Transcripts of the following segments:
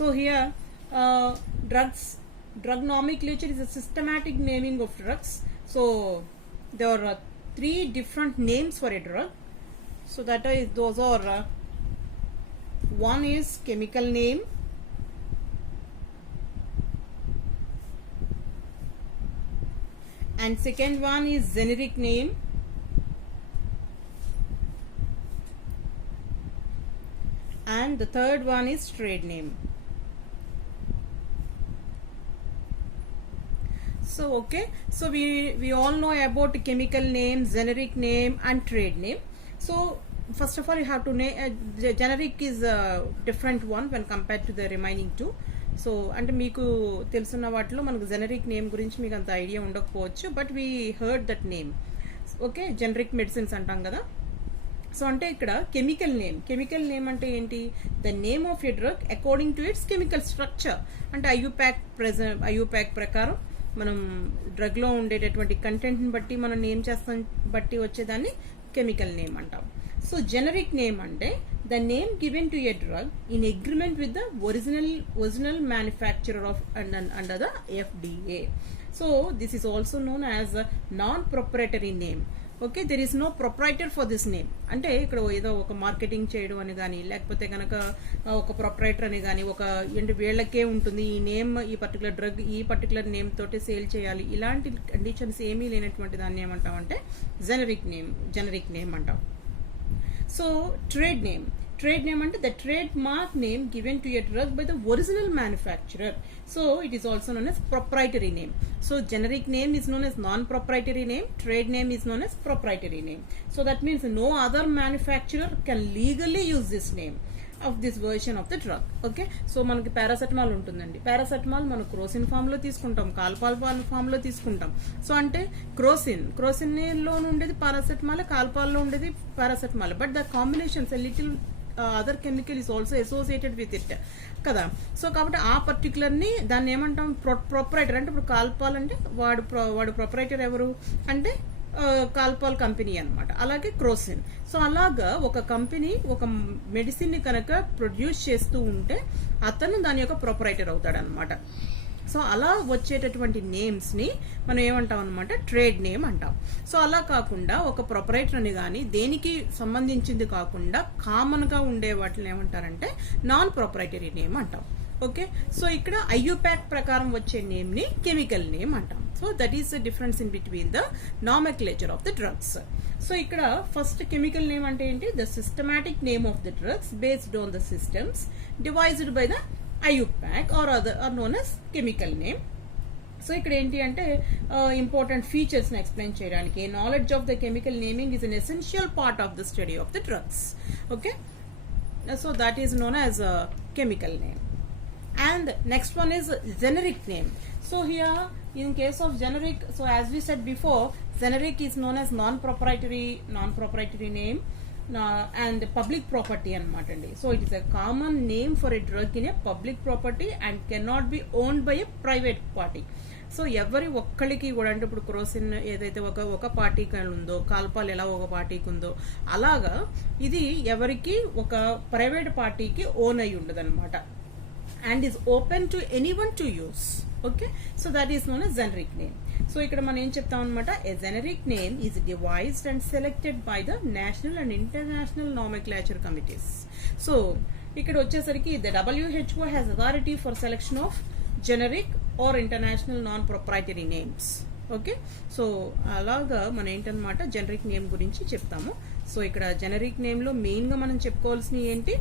So here, drug nomenclature is a systematic naming of drugs. So there are 3 different names for a drug. So that is, those are one is chemical name, and second one is generic name, and the third one is trade name. So okay, so we all know about chemical name, generic name and trade name. So first of all, you have to name generic is a different one when compared to the remaining two. So అంటే మీకు తెలుసున్న వాటిలో మనకు generic name గురించి మీకు అంత ఐడియా ఉండకపోవచ్చు, but we heard that name. Okay, generic medicines అంటాం కదా. సో అంటే ఇక్కడ కెమికల్ నేమ్ అంటే ఏంటి? The name of a drug according to it's chemical structure. అంటే ఐయుప్యాక్ ప్రకారం మనం డ్రగ్లో ఉండేటటువంటి కంటెంట్ని బట్టి మనం నేమ్ చేస్తాం, బట్టి వచ్చేదాన్ని కెమికల్ నేమ్ అంటాం. సో జెనరిక్ నేమ్ అంటే the name given to a drug in agreement with the original manufacturer of under the FDA. So this is also known as non proprietary name. Okay, there is no proprietor for this name. అంటే ఇక్కడ ఏదో ఒక మార్కెటింగ్ చేయడం అని కానీ, లేకపోతే కనుక ఒక ప్రొప్రైటర్ అని కానీ, ఒక ఏంటి వీళ్ళకే ఉంటుంది ఈ నేమ్, ఈ పర్టికులర్ డ్రగ్ ఈ పర్టికులర్ నేమ్ తోటి సేల్ చేయాలి, ఇలాంటి కండిషన్స్ ఏమీ లేనటువంటి దాన్ని ఏమంటాం అంటే జెనరిక్ నేమ్ అంటాం. సో ట్రేడ్ నేమ్ అంటే the trademark name given to a drug by the original manufacturer. So it is also known as proprietary name. So generic name is known as non-proprietary name, trade name is known as proprietary name. So that means no other manufacturer can legally use this name of this version of the drug. Okay, so మనకి పారాసెటమాల్ ఉంటుందండి. పారాసెటమాల్ మనం Crocin form లో తీసుకుంటాం, కాల్పాల్ ఫామ్ లో తీసుకుంటాం. సో అంటే క్రోసిన్ లో ఉండేది పారాసెటమాల్, కాల్పాల్ లో ఉండేది paracetamol, but the combinations little other chemical is also associated with it కదా. సో కాబట్టి ఆ పర్టికులర్ ని దాన్ని ఏమంటాం? ప్రొప్రైటర్. అంటే ఇప్పుడు కాల్పాల్ అంటే వాడు ప్రొప్రైటర్ ఎవరు అంటే కాల్పాల్ కంపెనీ అనమాట. అలాగే క్రోసిన్. సో అలాగా ఒక కంపెనీ ఒక మెడిసిన్ ని కనుక ప్రొడ్యూస్ చేస్తూ ఉంటే అతను దాని యొక్క ప్రొపరైటర్ అవుతాడు అనమాట. సో అలా వచ్చేటటువంటి నేమ్స్ ని మనం ఏమంటాం అనమాట? ట్రేడ్ నేమ్ అంటాం. సో అలా కాకుండా ఒక ప్రొపరైటర్ అని కానీ దేనికి సంబంధించింది కాకుండా కామన్ గా ఉండే వాటిని ఏమంటారంటే నాన్ ప్రొపరైటరీ నేమ్ అంటాం. ఓకే, సో ఇక్కడ ఐయుప్యాక్ ప్రకారం వచ్చే నేమ్ ని కెమికల్ నేమ్ అంటాం. So that is the difference in between the nomenclature of the drugs. So ఇక్కడ ఫస్ట్ కెమికల్ నేమ్ అంటే ఏంటి? The systematic name of the drugs based on the systems devised by the IUPAC or known as chemical name. So ఇక్కడ ఏంటి అంటే important features ని explain చేయడానికి knowledge of the chemical naming is an essential part of the study of the drugs. Okay, so that is known as chemical name. And next one is generic name. So here in case of generic, so as we said before, generic is known as non-proprietary name and public property anamata. So it is a common name for a drug in a public property and cannot be owned by a private party. So ఎవరి ఒక్కడికి కూడా అంటే ఇప్పుడు క్రోసిన్ ఏదైతే ఒక పార్టీకి ఉందో, కాల్పాల్ ఎలా ఒక పార్టీకి ఉందో, అలాగా ఇది ఎవరికి ఒక ప్రైవేట్ పార్టీకి ఓన్ అయి ఉండదు అనమాట. And is open to anyone to use. Okay, so that is known as generic name. So ఇక్కడ మనం ఏం చెప్తాం అనమాట? A generic name is devised and selected by the national and international nomenclature committees. So ఇక్కడ వచ్చేసరికి the WHO has authority for selection of generic or international non-proprietary names. Okay, so అలాగా మనం ఏంటనమాట జెనరిక్ నేమ్ గురించి చెప్తాము. సో ఇక్కడ generic name లో మెయిన్ గా మనం చెప్పుకోవాల్సినవి ఏంటి?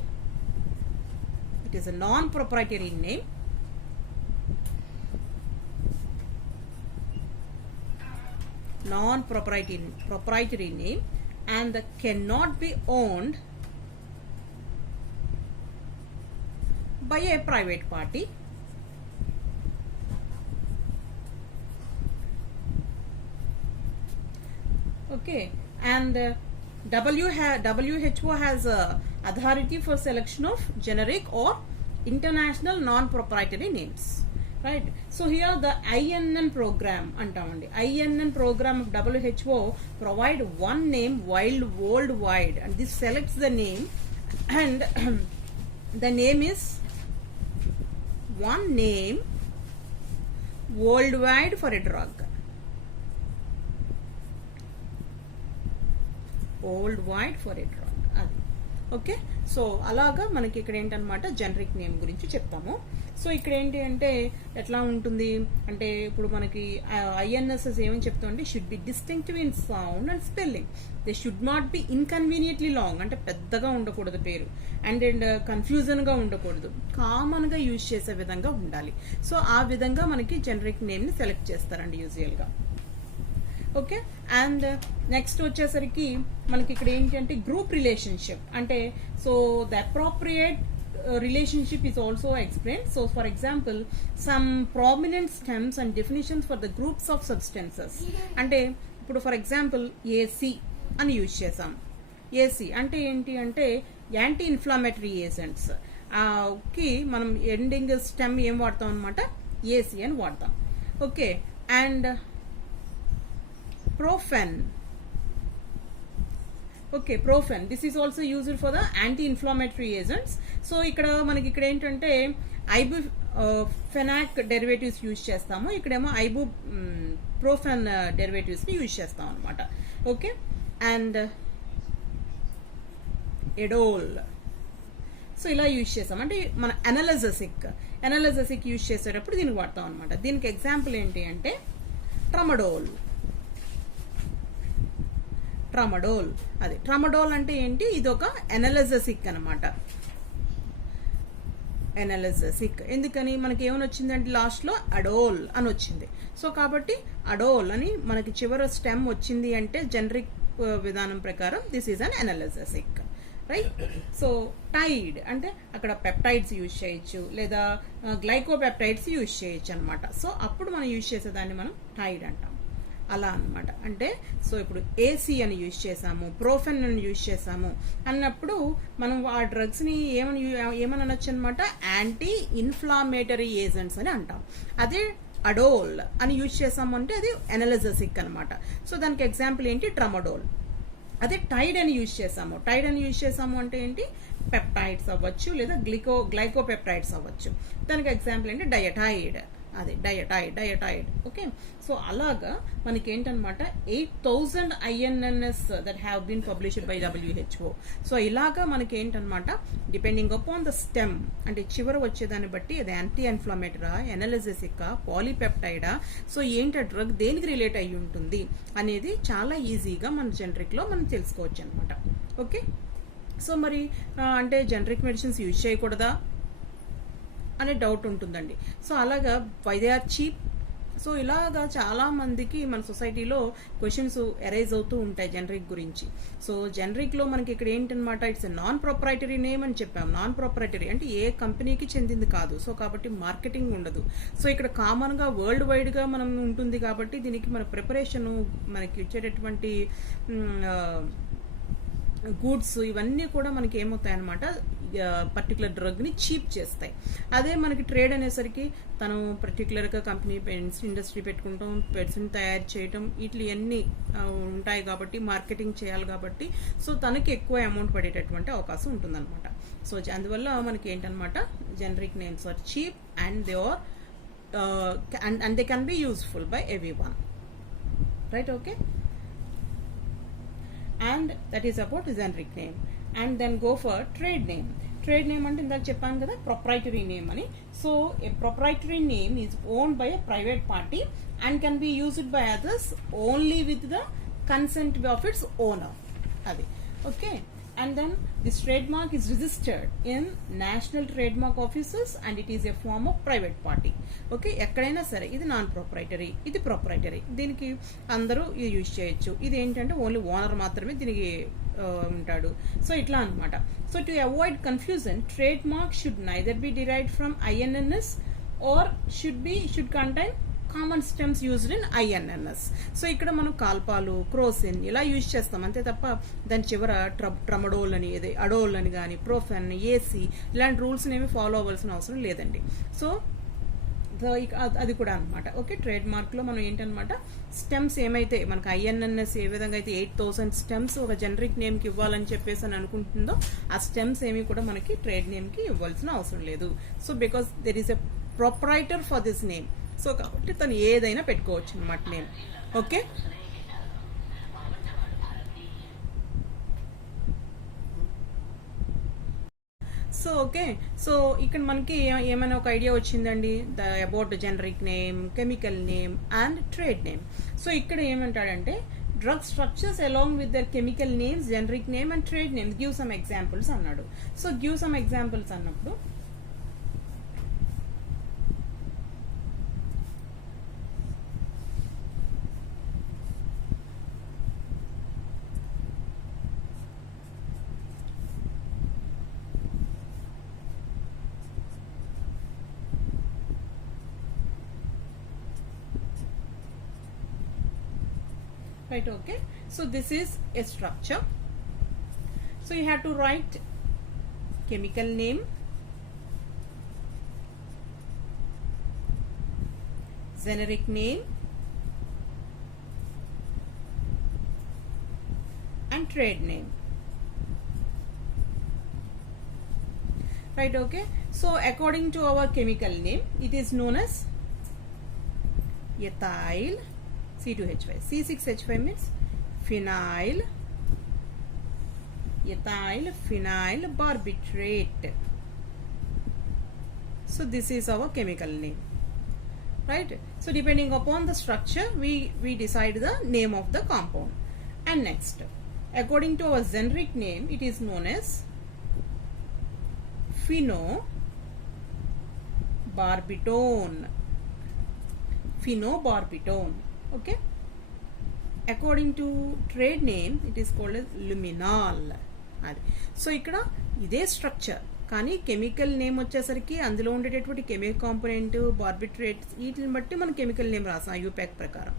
It is a non-proprietary name. Non-proprietary name and cannot be owned by a private party. Okay, and WHO has authority for selection of generic or international non-proprietary names, right? So here the INN program antamandi. INN program of WHO provide one name worldwide, and this selects the name, and the name is one name worldwide for a drug. Worldwide for a drug. అది okay. So అలాగా మనకి ఇక్కడ ఏంటనమాట generic name గురించి చెప్తాము. సో ఇక్కడ ఏంటి అంటే ఎట్లా ఉంటుంది అంటే ఇప్పుడు మనకి ఐఎన్ఎస్ఎస్ ఏమని చెప్తామంటే should be distinctive in sound and spelling. They should not be inconveniently long, అంటే పెద్దగా ఉండకూడదు పేరు, అండ్ కన్ఫ్యూజన్గా ఉండకూడదు, కామన్గా యూజ్ చేసే విధంగా ఉండాలి. సో ఆ విధంగా మనకి జనరిక్ నేమ్ని సెలెక్ట్ చేస్తారండి యూజువల్గా. ఓకే. అండ్ నెక్స్ట్ వచ్చేసరికి మనకి ఇక్కడ ఏంటి అంటే గ్రూప్ రిలేషన్షిప్ అంటే so the appropriate relationship is also explained. So for example, some prominent stems and definitions for the groups of substances. అంటే ఇప్పుడు ఫర్ ఎగ్జాంపుల్ ఏసీ అని యూజ్ చేసాం. ఏసీ అంటే ఏంటి అంటే యాంటీ ఇన్ఫ్లమేటరీ ఏజెంట్స్ కి మనం ఎండింగ్ స్టెమ్ ఏం వాడతాం అనమాట, ఏసీ అని వాడతాం. Okay. And profen. Okay, profen. This is also used for the anti-inflammatory agents. So ఇక్కడ మనకి ఇక్కడ ఏంటంటే ఐబుఫెనాక్ డెరివేటివ్స్ యూజ్ చేస్తాము, ఇక్కడేమో ప్రోఫెన్ డెరివేటివ్స్ ని యూజ్ చేస్తాం అనమాట. ఓకే. అండ్ ఎడోల్. సో ఇలా యూజ్ చేస్తాం అంటే మన ఎనాలజెసిక్ యూజ్ చేసేటప్పుడు దీనికి వాడతాం అనమాట. దీనికి ఎగ్జాంపుల్ ఏంటి అంటే ట్రమడోల్. అది ట్రమడోల్ అంటే ఏంటి, ఇది ఒక ఎనాలజెసిక్ అనమాట. ఎనాలజెసిక్ ఎందుకని మనకి ఏమని వచ్చిందంటే లాస్ట్ లో అడోల్ అని వచ్చింది. సో కాబట్టి అడోల్ అని మనకి చివరి స్టెమ్ వచ్చింది అంటే జనరిక్ విధానం ప్రకారం this is an analgesic, right. So tide అంటే అక్కడ పెప్టైడ్స్ యూజ్ చేయొచ్చు లేదా గ్లైకోపెప్టైడ్స్ యూజ్ చేయొచ్చు అనమాట. సో అప్పుడు మనం యూజ్ చేసేదాన్ని మనం టైడ్ అంటాం. అలా అనమాట. అంటే సో ఇప్పుడు ఏసీ అని యూజ్ చేసాము, ప్రోఫెన్ అని యూజ్ చేసాము అన్నప్పుడు మనం ఆ డ్రగ్స్ ని ఏమని అనొచ్చు అనమాట, యాంటీ ఇన్ఫ్లామేటరీ ఏజెంట్స్ అని అంటాం. అదే అడోల్ అని యూజ్ చేసాము అంటే అది ఎనాలజెసిక్ అనమాట. సో దానికి ఎగ్జాంపుల్ ఏంటి, ట్రమడోల్. అదే టైడ్ అని యూజ్ చేసాము అంటే ఏంటి, పెప్టైడ్స్ అవ్వచ్చు లేదా గ్లైకోపెప్టైడ్స్ అవ్వచ్చు. దానికి ఎగ్జాంపుల్ ఏంటి, డయటైడ్. అదే డయటైడ్. ఓకే. సో అలాగా మనకి ఏంటనమాట 8,000 INNs that have been published by WHO. So ఇలాగా మనకి ఏంటనమాట డిపెండింగ్ అపాన్ ద స్టెమ్ అంటే చివర వచ్చేదాన్ని బట్టి అది యాంటీ ఇన్ఫ్లమేటరా, ఎనాలజెసికా, పాలీపెప్టైడా, సో ఏంటి డ్రగ్ దేనికి రిలేట్ అయ్యి ఉంటుంది అనేది చాలా ఈజీగా మన జనరిక్ లో మనం తెలుసుకోవచ్చు అనమాట. ఓకే. సో మరి అంటే జనరిక్ మెడిసిన్స్ యూజ్ చేయకూడదా అనే డౌట్ ఉంటుందండి. సో అలాగా why they are cheap. So ఇలాగా చాలా మందికి మన సొసైటీలో క్వశ్చన్స్ అరైజ్ అవుతూ ఉంటాయి జనరిక్ గురించి. సో జనరిక్ లో మనకి ఇక్కడ ఏంటనమాట, ఇట్స్ నాన్ ప్రొప్రైటరీ నేమ్ అని చెప్పాం. నాన్ ప్రొప్రైటరీ అంటే ఏ కంపెనీకి చెందింది కాదు. సో కాబట్టి మార్కెటింగ్ ఉండదు. సో ఇక్కడ కామన్ గా వరల్డ్ వైడ్ గా మనం ఉంటుంది కాబట్టి దీనికి మన ప్రిపరేషన్, మనకి ఇచ్చేటటువంటి గూడ్స్ ఇవన్నీ కూడా మనకి ఏమవుతాయి అనమాట, పర్టికులర్ డ్రగ్ ని చీప్ చేస్తాయి. అదే మనకి ట్రేడ్ అనేసరికి తను పర్టికులర్ గా కంపెనీ ఇండస్ట్రీ పెట్టుకుంటాం, పెట్స్ తయారు చేయటం ఇట్లన్నీ ఉంటాయి కాబట్టి మార్కెటింగ్ చేయాలి కాబట్టి సో తనకి ఎక్కువ అమౌంట్ పడేటటువంటి అవకాశం ఉంటుందన్నమాట. సో అందువల్ల మనకి ఏంటనమాట generic names are cheap and they are and they can be useful by everyone, right? Okay. And that is about generic name. And then go for trade name. Trade name అంటే ఇందాక చెప్పాను కదా proprietary name అని. So a proprietary name is owned by a private party and can be used by others only with the consent of its owner. అది okay. And then this trademark is registered in national trademark offices and it is a form of private party. Okay, ఎక్కడైనా సరే ఇది non proprietary, ఇది ప్రొప్రైటరీ, దీనికి అందరూ ఇది యూజ్ చేయొచ్చు. ఇది ఏంటంటే ఓన్లీ ఓనర్ మాత్రమే దీనికి ఉంటాడు. సో ఇట్లా అనమాట. So to avoid confusion, trade mark should neither B derived from INNS or should contain common stems used in INNS. So ఇక్కడ మనం కాల్పాలు, క్రోసిన్ ఇలా యూజ్ చేస్తాం అంతే తప్ప దాని చివర ట్రమడోల్ అని, అడోల్ అని కానీ, ప్రోఫెన్, ఏసీ ఇలాంటి రూల్స్ ఏమి ఫాలో అవ్వాల్సిన అవసరం లేదండి. సో అది కూడా అనమాట. ఓకే. ట్రేడ్ మార్క్ లో మనం ఏంటనమాట స్టెమ్స్ ఏమైతే మనకు INNS ఏ విధంగా అయితే 8,000 స్టెమ్స్ ఒక జనరిక్ నేమ్ కి ఇవ్వాలని చెప్పేసి అని అనుకుంటుందో ఆ స్టెమ్స్ ఏమి కూడా మనకి ట్రేడ్ నేమ్ కి ఇవ్వాల్సిన అవసరం లేదు. So because there is a proprietor for this name. So కాబట్టి తను ఏదైనా పెట్టుకోవచ్చు అనమాట name. Okay, so okay, so ఇక్కడ మనకి ఏమైనా ఒక ఐడియా వచ్చిందండి about generic name, chemical name and trade name. So ఇక్కడ ఏమంటాడంటే drug structures along with their chemical names, generic name and trade names, give some examples అన్నాడు. సో గివ్ సమ్ ఎగ్జాంపుల్స్ అన్నప్పుడు right, okay, so this is a structure. So you have to write chemical name, generic name and trade name, right, okay. So according to our chemical name, it is known as ethyl C2H5. C6H5 means phenyl, ethyl phenyl barbiturate. So this is our chemical name, right? So depending upon the structure, we decide the name of the compound. And next, according to our generic name, it is known as phenobarbitone. Phenobarbitone. Okay, according to trade name, it is called as luminol. అది సో ఇక్కడ ఇదే స్ట్రక్చర్, కానీ chemical name వచ్చేసరికి అందులో ఉండేటటువంటి chemical component, బార్బిట్రేట్స్, వీటిని బట్టి మనం కెమికల్ నేమ్ రాసాం యూపాక్ ప్రకారం.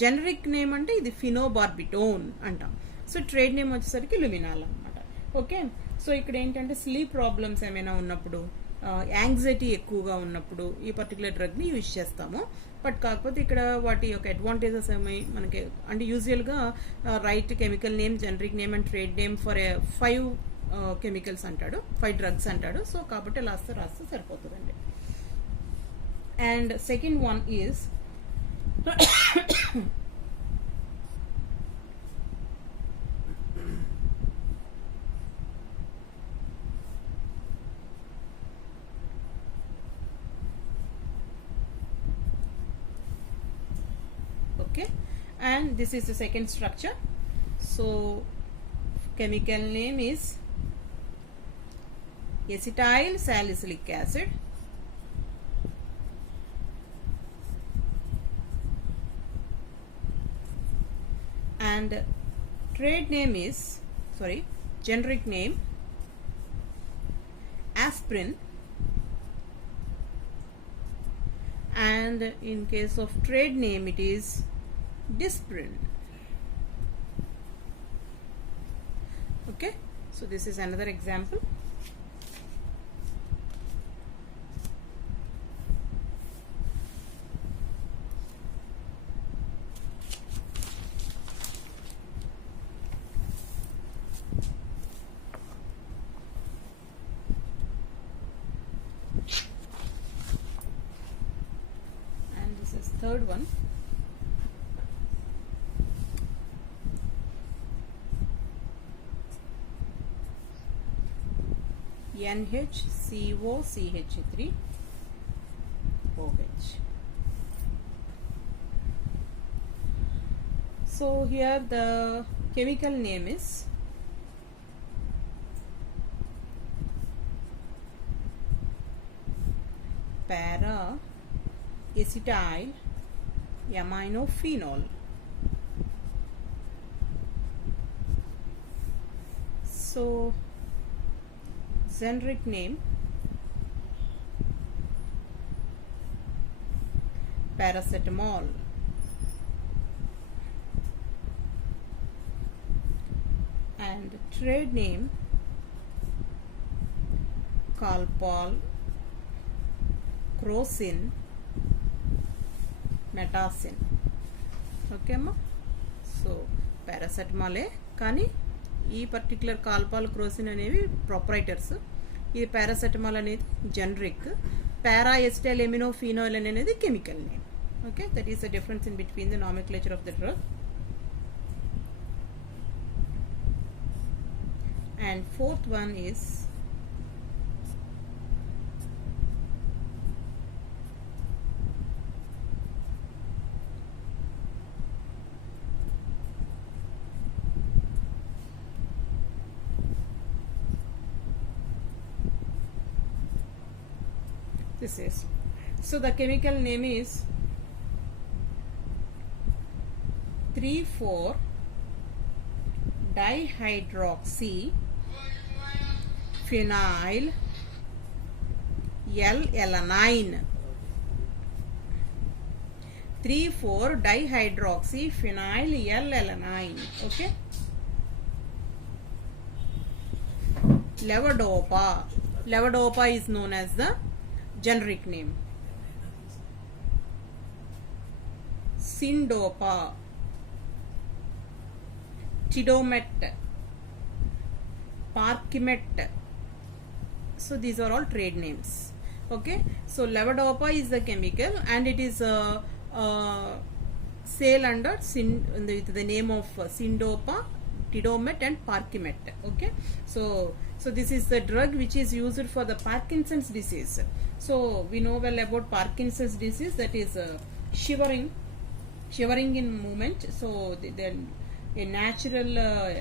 జనరిక్ నేమ్ అంటే ఇది ఫినోబార్బిటోన్ అంటాం. సో ట్రేడ్ నేమ్ వచ్చేసరికి లుమినాల్ అనమాట. ఓకే, సో ఇక్కడ ఏంటంటే స్లీప్ ప్రాబ్లమ్స్ ఏమైనా ఉన్నప్పుడు, యాంగ్జైటీ ఎక్కువగా ఉన్నప్పుడు ఈ పర్టికులర్ డ్రగ్ని యూజ్ చేస్తాము. బట్ కాకపోతే ఇక్కడ వాటి యొక్క అడ్వాంటేజెస్ ఏమై మనకి అంటే యూజువల్గా right chemical name, generic name and trade name for 5 కెమికల్స్ అంటాడు, 5 డ్రగ్స్ అంటాడు. సో కాబట్టి రాస్తే సరిపోతుందండి. And second one is okay, and this is the second structure. So chemical name is acetyl salicylic acid, and trade name is generic name aspirin, and in case of trade name it is Disprin. Okay, so this is another example. And this is third one. NHCOCH3OH. So here the chemical name is para acetyl aminophenol. So generic name paracetamol, and trade name Calpol, Crocin, Metacin. Okay ma, so paracetamol కానీ ఈ పర్టికులర్ కాల్పాల్, క్రోసిన్ అనేవి ప్రొపరైటర్స్, ఇది పారాసెటమాల్ అనేది generic. Para-acetyl aminophenol అనేది chemical name. Okay, that is the difference in between the nomenclature of the drug. And fourth one is this is, so the chemical name is 3,4 dihydroxy phenyl L-alanine. 3,4 dihydroxy phenyl L-alanine. Okay. Levodopa. Levodopa is known as the generic name. Syndopa, Tidomet, Parkimet. So these are all trade names. Okay, so levodopa is the chemical, and it is sale under the name of Syndopa, Tidomet and Parkimet. Okay, so this is the drug which is used for the Parkinson's disease. So we know well about Parkinson's disease, that is shivering in movement. So then a natural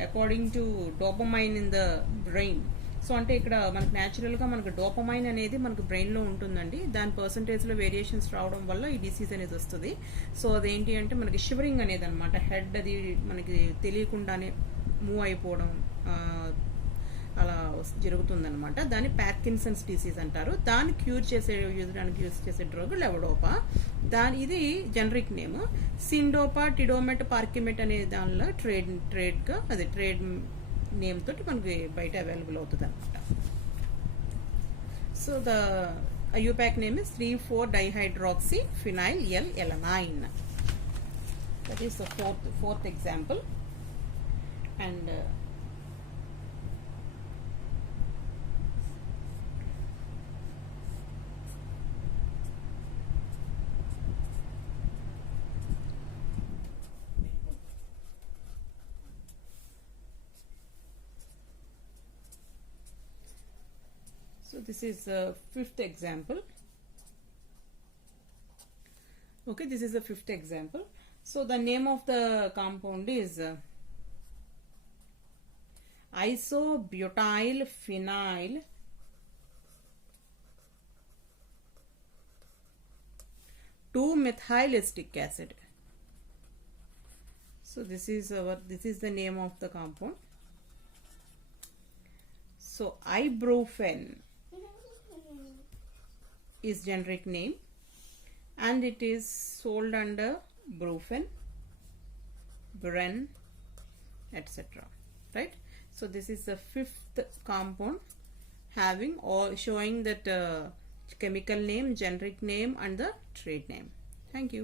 according to dopamine in the brain. So అంటే ఇక్కడ మనకు న్యాచురల్గా మనకు డోపమైన్ అనేది మనకు బ్రెయిన్లో ఉంటుందండి. దాని పర్సంటేజ్లో వేరియేషన్స్ రావడం వల్ల ఈ డిసీజ్ అనేది వస్తుంది. సో అదేంటి అంటే మనకి షివరింగ్ అనేది అనమాట, హెడ్ అది మనకి తెలియకుండానే మూవ్ అయిపోవడం అలా జరుగుతుందనమాట. దాన్ని పార్కిన్సన్స్ డిసీజ్ అంటారు. దాన్ని క్యూర్ చేయడానికి యూజ్ చేసే డ్రగ్ లెవడోపా. ఇది జనరిక్ నేమ్. సిండోపా, టిడోమెట్, పార్కిమెట్ అనే దానిలో ట్రేడ్గా అది ట్రేడ్ నేమ్ తోటి మనకి బయట అవైలబుల్ అవుతుంది అనమాట. So the IUPAC name is 3,4 dihydroxy phenyl L-alanine. That is the fourth example. And so this is the fifth example. Okay, this is the fifth example. So the name of the compound is isobutyl phenyl 2-methyl acetic acid. So this is the name of the compound. So ibuprofen is generic name, and it is sold under Brufen, Bren, etc. Right? So this is the fifth compound having or showing that chemical name, generic name and the trade name. Thank you.